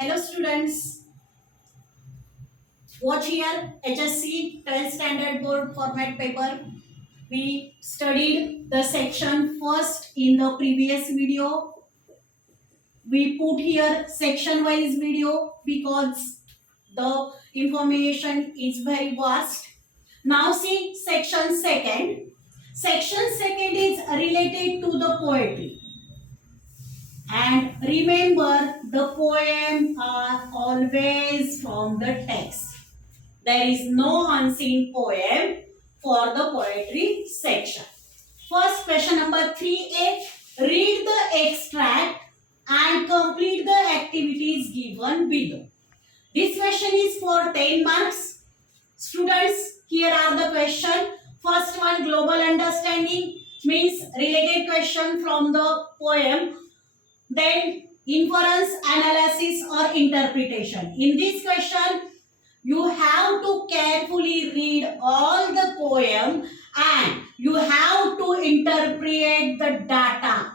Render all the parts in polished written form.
Hello students, watch here HSC 12th standard board format paper. We studied the section first in the previous video. We put here section wise video because the information is very vast. Now see section second. Section second is related to the poetry. And remember, the poems are always from the text. There is no unseen poem for the poetry section. First question number 3A. Read the extract and complete the activities given below. This question is for 10 marks. Students, here are the question. First one, global understanding, means related question from the poem. Then inference, analysis or interpretation. In this question, you have to carefully read all the poem and you have to interpret the data.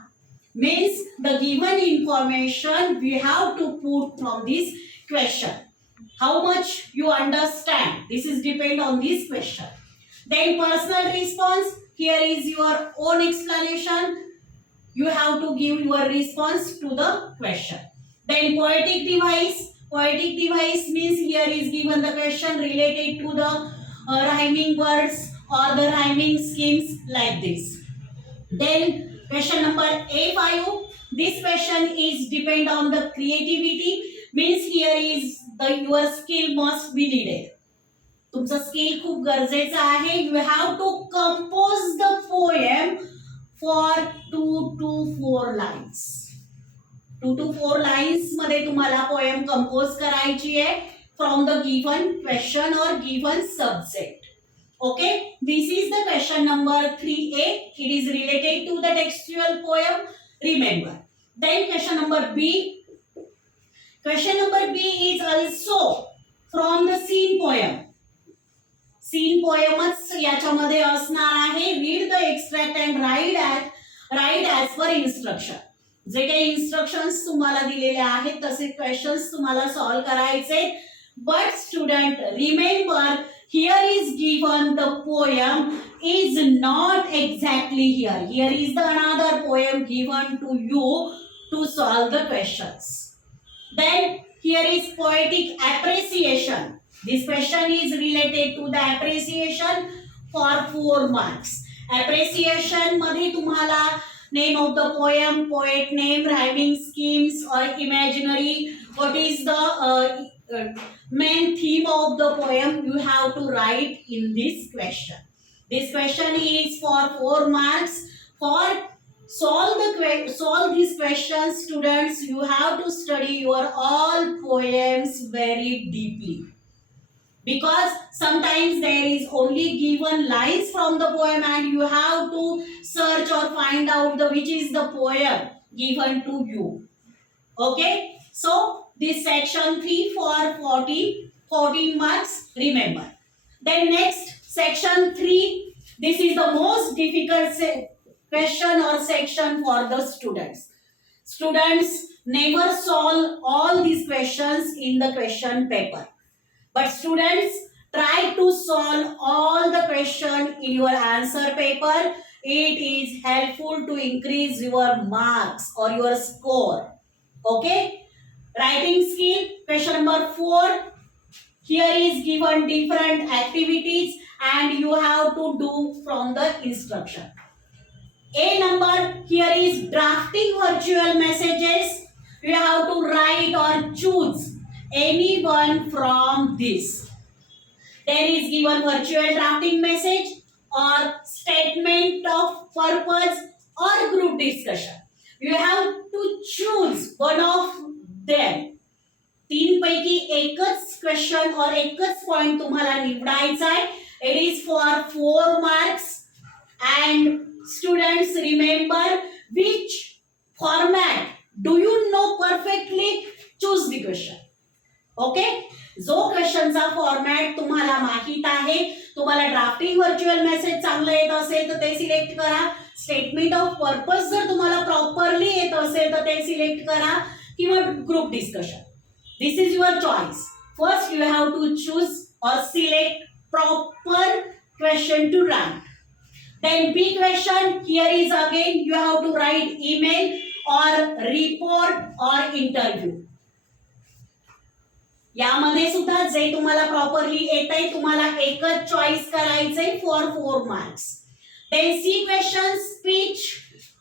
Means the given information we have to put from this question. How much you understand? This is depend on this question. Then personal response. Here is your own explanation. You have to give your response to the question. Then poetic device. Poetic device means here is given the question related to the rhyming words or the rhyming schemes like this. Then question number A5. This question is depend on the creativity. Means here is the your skill must be needed. तुमचं skill खूप गरजेचं आहे. You have to compose the poem for 2 to 4 lines. 2 to 4 lines मध्ये तुम्हाला poem compose करायची आहे from the given question और given subject. Okay, this is the question number 3A. It is related to the textual poem. Remember. Then question number B. Question number B is also from the scene poem. Scene poemच याच्यामध्ये असणार आहे. Read the extract and write as per instruction. जे काही instructions तुम्हाला दिलेले आहेत तसे questions तुम्हाला solve करायचे. But student, remember, here is given the poem is not exactly here. Here is the another poem given to you to solve the questions. Then here is poetic appreciation. This question is related to the appreciation for 4 marks. Appreciation मध्ये तुम्हाला name of the poem, poet name, rhyming schemes or imaginary, what is the main theme of the poem, you have to write in this question. This question is for 4 marks. For solve these questions, students, you have to study your all poems very deeply. Because sometimes there is only given lines from the poem and you have to search or find out which is the poem given to you. Okay, so this section 3 for 14 marks, remember. Then next section 3, this is the most difficult question or section for the students. Students never solve all these questions in the question paper. But students, try to solve all the question in your answer paper. It is helpful to increase your marks or your score. Okay? Writing skill, question number 4. Here is given different activities and you have to do from the instruction. A number, here is drafting virtual messages. You have to write or choose any one from this. There is given virtual drafting message or statement of purpose or group discussion. You have to choose one of them. 3 पैकी एकच question और एकच point तुम्हाला निवडायचा आहे. It is for 4 marks. And students, remember which format do you know perfectly? Choose the question. Okay, जो क्वेश्चनचा format तुम्हाला माहित आहे, तुम्हाला ड्राफ्टिंग व्हर्च्युअल मेसेज चांगलं येत असेल तर ते सिलेक्ट करा. स्टेटमेंट ऑफ पर्पज जर तुम्हाला प्रॉपरली येत असेल तर ते सिलेक्ट करा किंवा group discussion. This is your choice. First, you have to choose or select proper question to write. Then B question, here is again you have to write email or report or interview. यामध्ये सुद्धा जे तुम्हाला properly येतंय तुम्हाला एकच choice करायचंय for 4 marks. Then C question, speech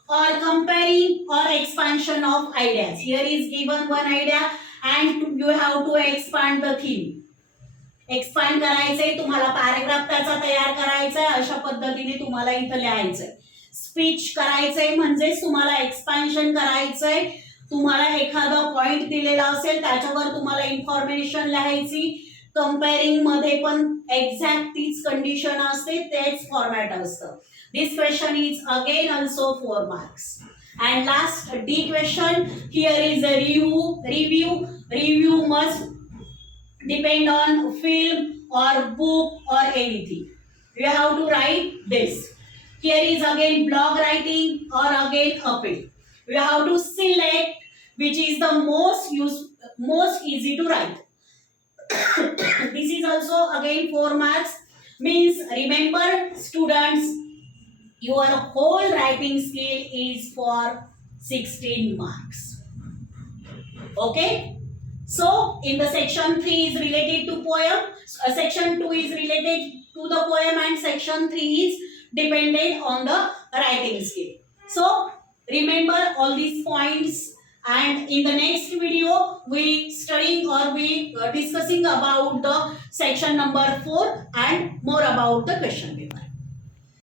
or comparing or expansion of ideas. Here is given one idea and you have to expand the theme. Expand करायचंय तुम्हाला paragraph त्याचा तयार करायचा आहे अशा पद्धतीने तुम्हाला इथं लिहायचंय. स्पीच करायचंय म्हणजे तुम्हाला एक्सपान्शन करायचंय. तुम्हाला एखादा पॉइंट दिलेला असेल त्याच्यावर तुम्हाला इन्फॉर्मेशन लिहायची. कंपेअरिंग मध्ये पण एक्झॅक्ट तीच कंडिशन असते तेच फॉर्मॅट असतं. This question is again also 4 marks. And last D question, here is a review must depend on film or book or anything. You have to write this. Here is again blog writing or again appeal. You have to select which is the most easy to write. This is also again 4 marks. Means remember students, your whole writing skill is for 16 marks. Okay? So in the section 3 is related to poem, section 2 is related to the poem and section 3 is dependent on the writing skill. So remember all these points, and in the next video we studying or we discussing about the section number 4 and more about the question paper.